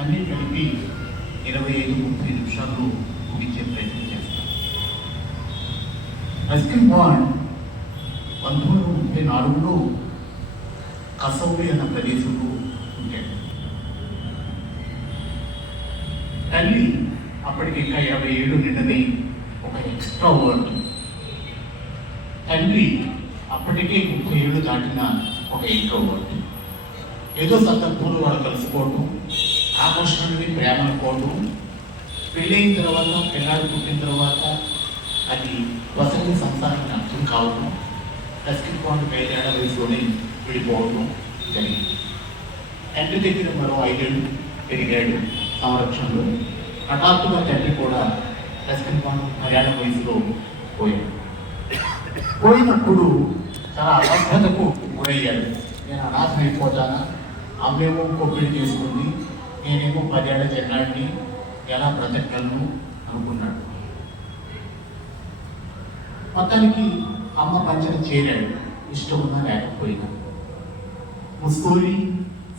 అన్నీ కలిపి 25-30 నిమిషాల్లో ముగించే ప్రయత్నం చేస్తాం. రస్కిన్ బాండ్ 1934లో కసౌలి అన్న ప్రదేశంలో ఉంటాడు. తల్లి అప్పటికి ఇంకా 20 ఏళ్ళు నిండని ఒక ఎక్స్ట్రా వర్డ్. తండ్రి అప్పటికే 30 ఏళ్ళు దాటిన ఒక ఇంట్రోవర్ట్. ఏదో సందర్భంలో వాళ్ళు కలుసుకోవటం, ఆకర్షణని ప్రేమ అనుకోవటం, పెళ్ళైన తర్వాత పిల్లాడు పుట్టిన తర్వాత అది వసతి సంసారానికి అర్థం కావటం, రస్కిన్ బాండ్ 5 ఏళ్ల వయసులోనే విడిపోవటం జరిగింది. తండ్రి దగ్గర మరో 5 ఏళ్ళు పెరిగాడు సంరక్షణలో. హఠాత్తుగా తండ్రి కూడా రస్కిన్ బాండ్ 10 ఏళ్ల వయసులో పోయాడు. పోయినప్పుడు చాలా అభద్రతకు గురయ్యాడు. నేను అనాథం అయిపోతానా, అమ్మేమో పెళ్లి చేసుకుంది, నేనేమో 10 ఏళ్ల చిన్నాడిని, ఎలా బ్రతకగలను అనుకున్నాడు. మొత్తానికి అమ్మ పంచన చేరాడు, ఇష్టం ఉన్నా లేకపోయినా. ముస్కోలి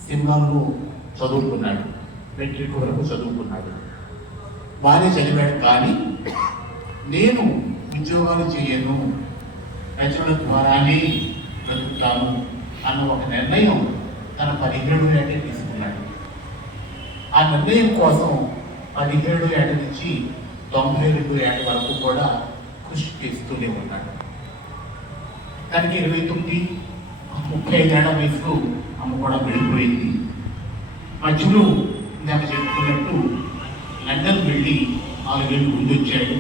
సినిమాల్లో చదువుకున్నాడు, మెట్రిక్ వరకు చదువుకున్నాడు, బాగానే చదివాడు. కానీ నేను ఉద్యోగాలు చేయను, రచనల ద్వారానే బ్రతుకుతాను అన్న ఒక నిర్ణయం తన 17 ఏటే తీసుకున్నాడు. ఆ నిర్ణయం కోసం 17 ఏట నుంచి 92 ఏట వరకు కూడా కృషి చేస్తూనే ఉన్నాడు. తనకి 29-35 ఏళ్ల వయసులో అమ్మ కూడా వెళ్ళిపోయింది. మధ్యలో ఇందాక చెప్పుకున్నట్టు లండన్ వెళ్ళి 4 ఏళ్ళు ముందు వచ్చాడు.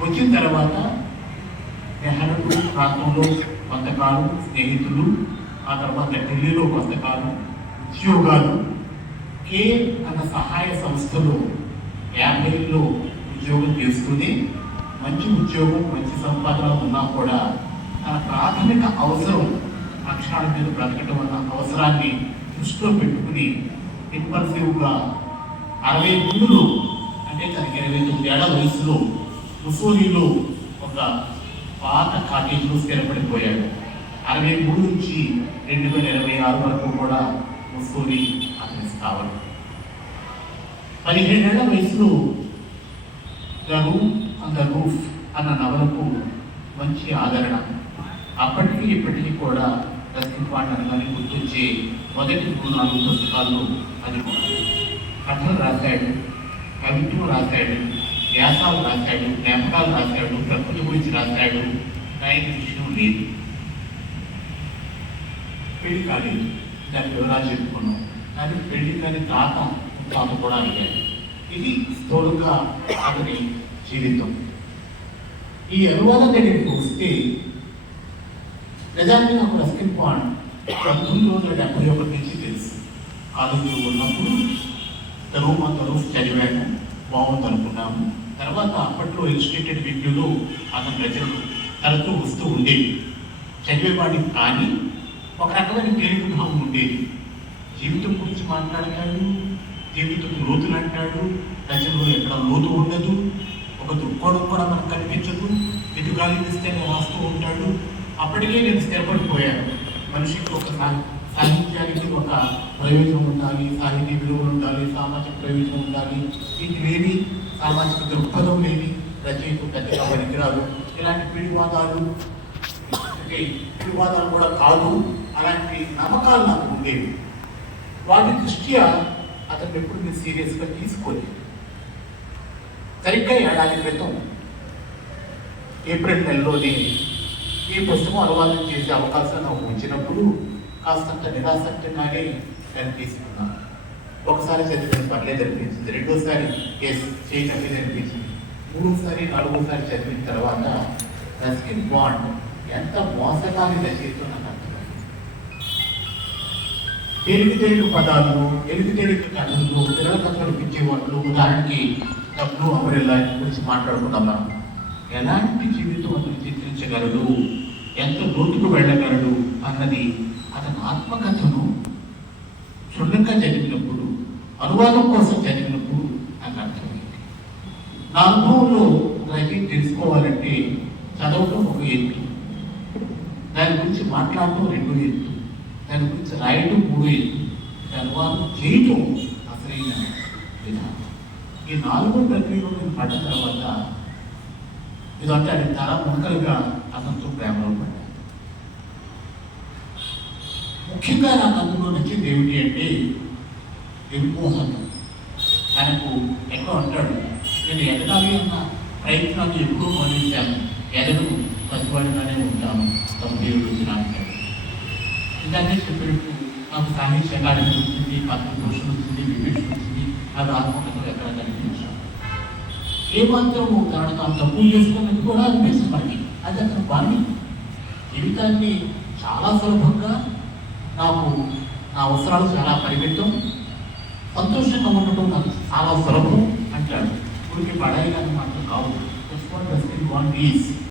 వచ్చిన తర్వాత నెహ్రూ ప్రాంతంలో కొంతకాలం స్నేహితులు, ఆ తర్వాత ఢిల్లీలో కొంతకాలం ఉద్యోగాలు. కే అన్న సహాయ సంస్థలో 50లో ఉద్యోగం చేస్తూనే మంచి ఉద్యోగం, మంచి సంపాదన ఉన్నా కూడా తన ప్రాథమిక అవసరం అక్షరాల మీద బ్రతకటం అన్న అవసరాన్ని దృష్టిలో పెట్టుకుని ఇంపల్సివ్గా 63లో, అంటే తనకి 29 ఏళ్ల వయసులో ముసోలిలో ఒక పాత కాటేజ్లో స్థిరపడిపోయాడు. 63 నుంచి 2026 వరకు కూడా ముసోలి అతని స్థావరం. 17 ఏళ్ల వయసులో the room on the roof అన్న నవలకు మంచి ఆదరణ. అప్పటికీ ఇప్పటికీ కూడా రస్కిన్ బాండ్ అనగానే గుర్తొచ్చే మొదటి 3-4 పుస్తకాల్లో అది కూడా. కథలు రాశాడు, కవిత్వం రాశాడు, వ్యాసాలు రాశాడు, జ్ఞాపకాలు రాశాడు, ప్రకృతి గురించి రాశాడు. ఆయన విషయం లేదు, పెళ్లి కాలేదు, దాని వివరాలు చెప్పుకున్నాం. కానీ పెళ్లి కాని తాత కూడా అడిగాడు. ఇది స్థూలంగా అతని జీవితం. ఈ అనువాదం దగ్గరికి వస్తే నిజానికి నాకు రస్కిన్ బాండ్ 1971 నుంచి తెలుసు. కాలేజీలో ఉన్నప్పుడు the room on the roof చదివాను, బాగుంది అనుకున్నాము. తర్వాత అప్పట్లో ఇలిస్ట్రేటెడ్ రివ్యూలో అతని రచనలు తరచూ వస్తూ ఉండేవి. చదివేవాడికి కానీ ఒక రకమైన తేలిక భావం ఉండేది. జీవితం గురించి మాట్లాడతాడు, జీవితం లోతులు అంటాడు, రచనలో ఎక్కడ లోతు ఉండదు, ఒక దృక్కోణం కూడా మనకు కనిపించదు, ఎటు గాలి తీస్తేనే రాస్తూ ఉంటాడు. అప్పటికే నేను స్థిరపడిపోయాను. మనిషికి ఒక సాహిత్యానికి ఒక ప్రయోజనం ఉండాలి, సాహితీ విలువలు ఉండాలి, సామాజిక ప్రయోజనం ఉండాలి. ఇది లేని, సామాజిక దృక్పథం లేని రచయిత పెద్దగా పనికిరాదు. ఇలాంటి పిడివాదాలు కూడా కాదు, అలాంటి నమ్మకాలు నాకు ఉండేవి. వాటి దృష్ట్యా అతను ఎప్పుడు నేను సీరియస్గా తీసుకోలేదు. సరిగ్గా 1 ఏడాది క్రితం ఏప్రిల్ నెలలోనే ఈ పుస్తకం అనువాదం చేసే అవకాశం నాకు వచ్చినప్పుడు కాస్తంత నిరాసక్తిగానే నేను తీసుకున్నాను. ఒకసారి చదివిన పర్లేదు అనిపించింది, రెండోసారి చేయలేదు అనిపించింది, 3సారి 4సారి చదివిన తర్వాత రస్కిన్ బాండ్ ఎంత మోసగాని రచయితో నాకు అర్థమైంది. తేలిక పదాలు, తేలిక కథలు, పిల్లల కథలు పిచ్చేవాళ్ళు. ఉదాహరణకి ద బ్లూ అంబ్రెల్లా గురించి మాట్లాడుకున్నాం మనం. ఎలాంటి జీవితం అతను చిత్రించగలడు, ఎంత లోతుకు వెళ్ళగలడు అన్నది అతని ఆత్మకథను క్షుణ్ణంగా చదివినప్పుడు, అనువాదం కోసం చదివినప్పుడు నాకు అర్థమైంది. నా అనుభవంలో రచయిత తెలుసుకోవాలంటే చదవటం ఒక ఎత్తు, దాని గురించి మాట్లాడటం 2 ఎత్తు, దాని గురించి రాయటం 3 ఎత్తు. తర్వాత చేయటం అసలైన విధానం. ఈ 4 ప్రక్రియలో నేను పడ్డ తర్వాత ఇదంటే అది చాలా మునకలుగా అతనితో ప్రేమలో పడ్డాను. ముఖ్యంగా నాకు అందులో నచ్చింది ఏమిటి అంటే నిర్మోహనం. తనకు ఎక్కడో అంటాడు, నేను ఎదగాలి అన్న ప్రయత్నాన్ని ఎప్పుడూ మొదలెట్టాను, ఎదగను, పసివాడిగానే ఉంటాను, దేవుడు వచ్చిన అంటాడు. ఇందాకే చెప్పినట్టు నాకు సాహిత్య అకాడమీ వచ్చింది, పద్మభూషణ్ వచ్చింది, విభీషణ్ వచ్చింది, అది ఆత్మకథలు ఎక్కడ కనిపించాను. ఏమాత్రం దాన్ని తాను తప్పులు చేసుకున్నది కూడా అనిపిస్తుంది మనకి. అది అతను బాణి జీవితాన్ని చాలా సులభంగా, నాకు నా అవసరాలు చాలా పరిమితం, సంతోషంగా ఉండటం నాకు చాలా సులభం అంటాడు. ఊరికి పడాయి కానీ మాత్రం కాదు.